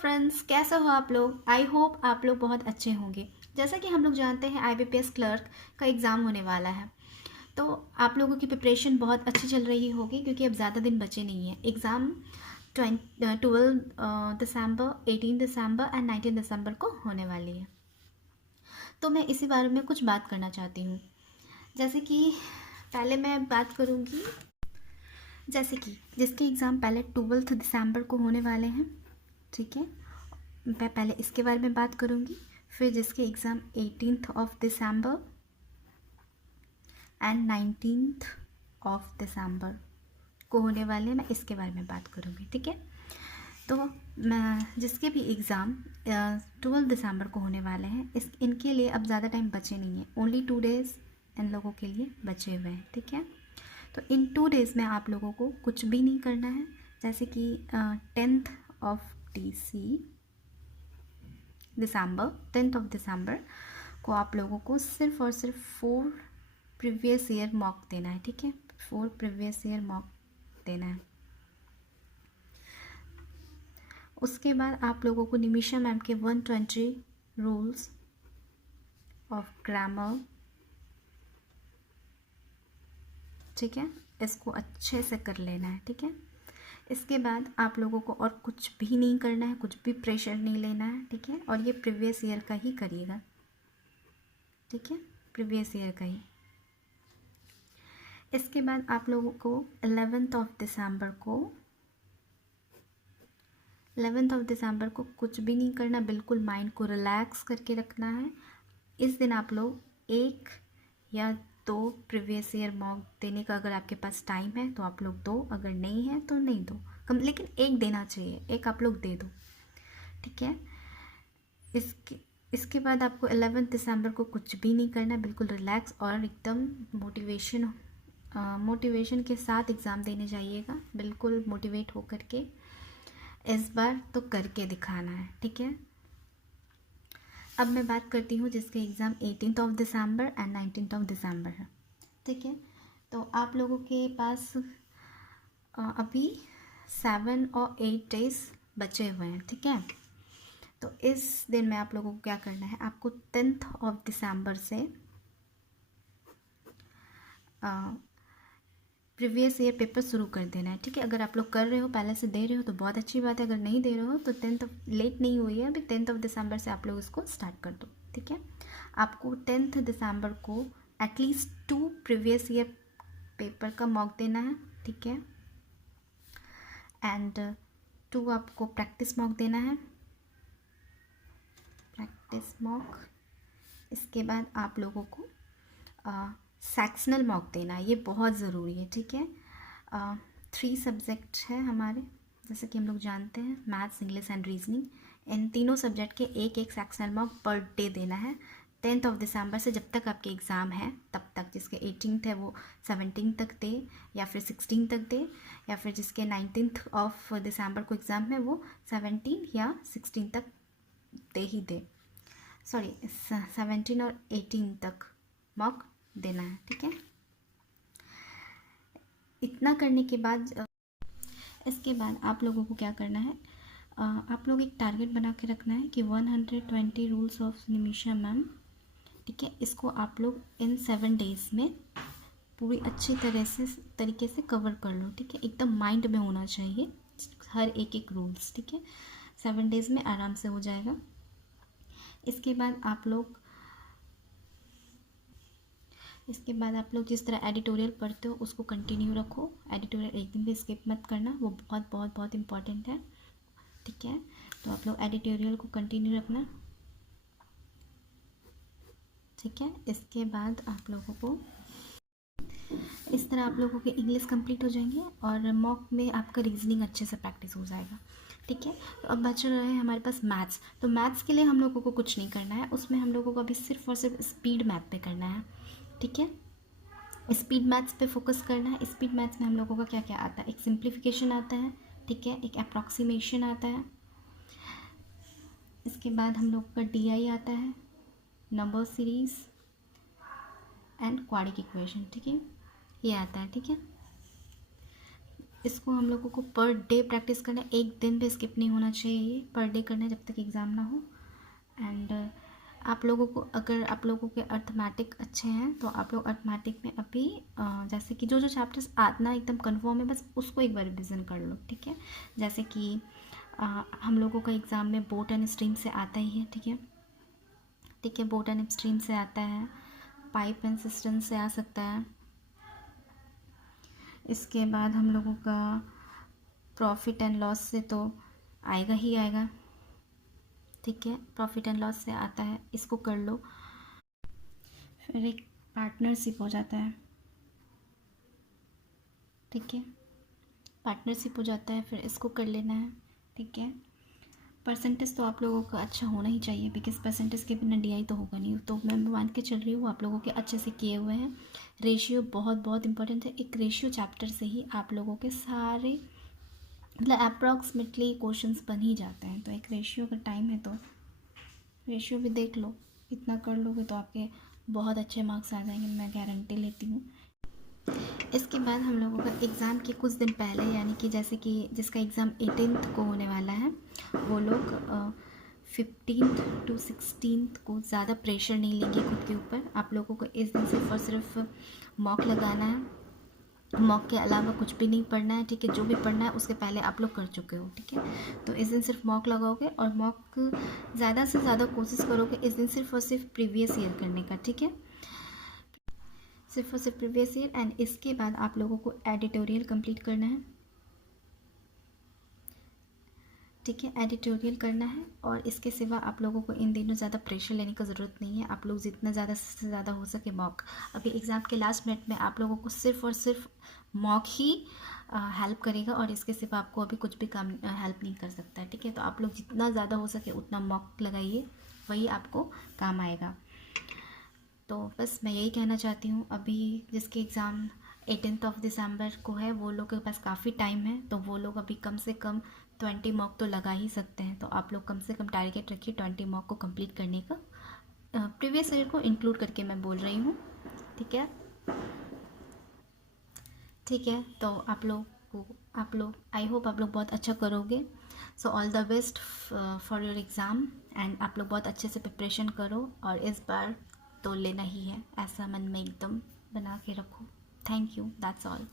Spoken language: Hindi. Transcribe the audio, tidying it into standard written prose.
फ्रेंड्स, कैसे हो आप लोग। आई होप आप लोग बहुत अच्छे होंगे। जैसा कि हम लोग जानते हैं IBPS क्लर्क का एग्ज़ाम होने वाला है, तो आप लोगों की प्रिपरेशन बहुत अच्छी चल रही होगी क्योंकि अब ज़्यादा दिन बचे नहीं हैं। एग्ज़ाम 12 दिसंबर, 18 दिसंबर एंड 19 दिसंबर को होने वाली है। तो मैं इसी बारे में कुछ बात करना चाहती हूँ। जैसे कि पहले मैं बात करूँगी, जैसे कि जिसके एग्ज़ाम पहले 12 दिसंबर को होने वाले हैं, ठीक है, मैं पहले इसके बारे में बात करूँगी। फिर जिसके exam 18 of December and 19 of December को होने वाले हैं, मैं इसके बारे में बात करूँगी, ठीक है। तो मैं जिसके भी एग्ज़ाम 12 दिसंबर को होने वाले हैं, इनके लिए अब ज़्यादा टाइम बचे नहीं है। ओनली 2 डेज़ इन लोगों के लिए बचे हुए हैं, ठीक है। तो इन 2 डेज़ में आप लोगों को कुछ भी नहीं करना है। जैसे कि 10th ऑफ दिसंबर को आप लोगों को सिर्फ और सिर्फ 4 प्रीवियस ईयर मॉक देना है, ठीक है। 4 प्रीवियस ईयर मॉक देना है। उसके बाद आप लोगों को निमिषा मैम के 120 रूल्स ऑफ ग्रामर, ठीक है, इसको अच्छे से कर लेना है, ठीक है। इसके बाद आप लोगों को और कुछ भी नहीं करना है, कुछ भी प्रेशर नहीं लेना है, ठीक है। और ये प्रीवियस ईयर का ही करिएगा, ठीक है, प्रीवियस ईयर का ही। इसके बाद आप लोगों को 11th ऑफ दिसंबर को कुछ भी नहीं करना, बिल्कुल माइंड को रिलैक्स करके रखना है। इस दिन आप लोग 1 या 2 प्रीवियस ईयर मॉक देने का अगर आपके पास टाइम है तो आप लोग दो, अगर नहीं है तो नहीं दो, कम लेकिन एक देना चाहिए, एक आप लोग दे दो, ठीक है। इसके बाद आपको 11 दिसंबर को कुछ भी नहीं करना, बिल्कुल रिलैक्स और एकदम मोटिवेशन के साथ एग्ज़ाम देने जाइएगा। बिल्कुल मोटिवेट हो करके इस बार तो करके दिखाना है, ठीक है। अब मैं बात करती हूँ जिसके exam 18 of December and 19 of December है, ठीक है। तो आप लोगों के पास अभी 7 और 8 डेज बचे हुए हैं, ठीक है। तो इस दिन में आप लोगों को क्या करना है, आपको 10th ऑफ दिसंबर से प्रीवियस ईयर पेपर शुरू कर देना है, ठीक है। अगर आप लोग कर रहे हो, पहले से दे रहे हो तो बहुत अच्छी बात है, अगर नहीं दे रहे हो तो लेट नहीं हुई है अभी, 10th ऑफ दिसंबर से आप लोग इसको स्टार्ट कर दो, ठीक है। आपको 10th दिसंबर को एटलीस्ट 2 प्रीवियस ईयर पेपर का मॉक देना है, ठीक है। एंड 2 आपको प्रैक्टिस मॉक देना है, प्रैक्टिस मॉक। इसके बाद आप लोगों को सेक्शनल मॉक देना है, ये बहुत ज़रूरी है, ठीक है। 3 सब्जेक्ट है हमारे, जैसे कि हम लोग जानते हैं, मैथ्स, इंग्लिश एंड रीजनिंग। इन तीनों सब्जेक्ट के एक एक सेक्शनल मॉक पर डे देना है 10th ऑफ दिसंबर से जब तक आपके एग्ज़ाम है तब तक। जिसके 18th है वो 17 तक दे, या फिर 16 तक दे, या फिर जिसके 19th ऑफ दिसंबर को एग्ज़ाम है वो 17 या 16 तक दे ही दे, सॉरी 17 और 18 तक मॉक देना है, ठीक है। इतना करने के बाद इसके बाद आप लोगों को क्या करना है, आप लोग एक टारगेट बना के रखना है कि 120 रूल्स ऑफ निमिषा मैम, ठीक है, इसको आप लोग इन 7 डेज़ में पूरी अच्छी तरीके से कवर कर लो, ठीक है। एकदम माइंड में होना चाहिए हर एक रूल्स, ठीक है। 7 डेज़ में आराम से हो जाएगा। इसके बाद आप लोग जिस तरह एडिटोरियल पढ़ते हो उसको कंटिन्यू रखो। एडिटोरियल एक दिन भी स्किप मत करना, वो बहुत बहुत बहुत इम्पॉर्टेंट है, ठीक है। तो आप लोग एडिटोरियल को कंटिन्यू रखना, ठीक है। इसके बाद आप लोगों को इस तरह आप लोगों के इंग्लिश कंप्लीट हो जाएंगे और मॉक में आपका रीजनिंग अच्छे से प्रैक्टिस हो जाएगा, ठीक है। तो अब बच रहा है हमारे पास मैथ्स। तो मैथ्स के लिए हम लोगों को कुछ नहीं करना है, उसमें हम लोगों को अभी सिर्फ और सिर्फ स्पीड मैथ पे करना है, ठीक है। स्पीड मैथ्स पे फोकस करना है। स्पीड मैथ्स में हम लोगों का क्या क्या आता है, एक सिंप्लीफिकेशन आता है, ठीक है, एक अप्रॉक्सीमेशन आता है। इसके बाद हम लोग का DI आता है, number series and quadratic equation, ठीक है, ये आता है, ठीक है। इसको हम लोगों को पर डे प्रैक्टिस करना है, एक दिन भी स्किप नहीं होना चाहिए, पर डे करना है जब तक एग्ज़ाम ना हो। एंड आप लोगों को, अगर आप लोगों के अर्थमेटिक अच्छे हैं तो आप लोग अर्थमेटिक में अभी जैसे कि जो जो चैप्टर्स आना एकदम कन्फर्म है बस उसको एक बार रिविज़न कर लो, ठीक है। जैसे कि हम लोगों का एग्ज़ाम में बोट एंड स्ट्रीम से आता ही है, ठीक है, ठीक है, बोट एंड स्ट्रीम से आता है, पाइप एंड सिस्टम से आ सकता है। इसके बाद हम लोगों का प्रॉफिट एंड लॉस से तो आएगा ही आएगा, ठीक है, प्रॉफिट एंड लॉस से आता है, इसको कर लो। फिर एक पार्टनरशिप हो जाता है, ठीक है, पार्टनरशिप हो जाता है, फिर इसको कर लेना है, ठीक है। परसेंटेज तो आप लोगों का अच्छा होना ही चाहिए, बिकॉज परसेंटेज के बिना डीआई तो होगा नहीं, तो मैं मान के चल रही हूँ आप लोगों के अच्छे से किए हुए हैं। रेशियो बहुत बहुत इंपॉर्टेंट है, एक रेशियो चैप्टर से ही आप लोगों के सारे मतलब अप्रॉक्सीमेटली क्वेश्चंस बन ही जाते हैं। तो एक रेशियो का टाइम है तो रेशियो भी देख लो, इतना कर लोगे तो आपके बहुत अच्छे मार्क्स आ जाएंगे, मैं गारंटी लेती हूँ। इसके बाद हम लोगों का एग्ज़ाम के कुछ दिन पहले, यानी कि जैसे कि जिसका एग्ज़ाम 18th को होने वाला है, वो लोग 15th to 16th को ज़्यादा प्रेशर नहीं लेंगे खुद के ऊपर। आप लोगों को इस दिन सिर्फ और सिर्फ मॉक लगाना है, मॉक के अलावा कुछ भी नहीं पढ़ना है, ठीक है। जो भी पढ़ना है उसके पहले आप लोग कर चुके हो, ठीक है। तो इस दिन सिर्फ मॉक लगाओगे और मॉक ज़्यादा से ज़्यादा कोशिश करोगे इस दिन सिर्फ और सिर्फ प्रीवियस ईयर करने का, ठीक है, सिर्फ और सिर्फ प्रीवियस ईयर। एंड इसके बाद आप लोगों को एडिटोरियल कंप्लीट करना है, ठीक है, एडिटोरियल करना है। और इसके सिवा आप लोगों को इन दिनों ज़्यादा प्रेशर लेने का ज़रूरत नहीं है, आप लोग जितना ज़्यादा से ज़्यादा हो सके मॉक, अभी एग्ज़ाम के लास्ट मिनट में आप लोगों को सिर्फ और सिर्फ मॉक ही हेल्प करेगा, और इसके सिवा आपको अभी कुछ भी काम हेल्प नहीं कर सकता है, ठीक है। तो आप लोग जितना ज़्यादा हो सके उतना मॉक लगाइए, वही आपको काम आएगा। तो बस मैं यही कहना चाहती हूँ, अभी जिसके एग्ज़ाम 18 दिसंबर को है वो लोग के पास काफ़ी टाइम है, तो वो लोग अभी कम से कम 20 मॉक तो लगा ही सकते हैं। तो आप लोग कम से कम टारगेट रखिए 20 मॉक को कंप्लीट करने का, प्रीवियस ईयर को इंक्लूड करके मैं बोल रही हूँ, ठीक है, ठीक है। तो आप लोग आई होप आप लोग बहुत अच्छा करोगे। So all the best for your exam, and आप लोग बहुत अच्छे से प्रिपरेशन करो, और इस बार तो लेना ही है, ऐसा मन में एकदम बना के रखो। Thank you, that's all.